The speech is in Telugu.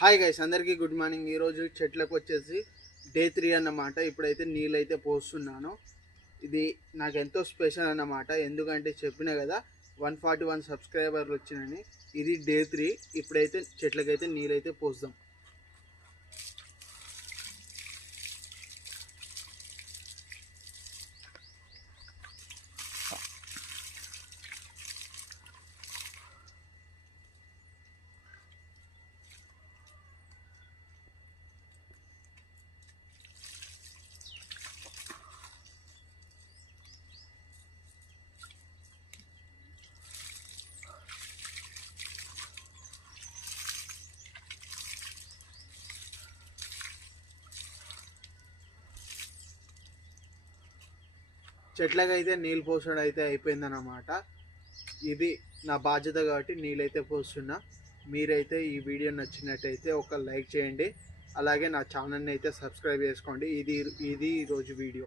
హాయ్ గైస్, అందరికీ గుడ్ మార్నింగ్. ఈరోజు చెట్లకు వచ్చేసి డే 3 అన్నమాట. ఇప్పుడైతే నీళ్ళైతే పోస్తున్నాను. ఇది నాకు ఎంతో స్పెషల్ అన్నమాట. ఎందుకంటే చెప్పిన కదా 141 సబ్స్క్రైబర్లు వచ్చినని. ఇది డే 3. ఇప్పుడైతే చెట్లకైతే నీళ్ళైతే పోస్తాం. చెట్లకైతే నీళ్ళు పోసడం అయితే అయిపోయిందన్నమాట. ఇది నా బాధ్యత కాబట్టి నీళ్ళైతే పోస్తున్నా. మీరైతే ఈ వీడియో నచ్చినట్టయితే ఒక లైక్ చేయండి. అలాగే నా ఛానల్ని అయితే సబ్స్క్రైబ్ చేసుకోండి. ఇది ఈరోజు వీడియో.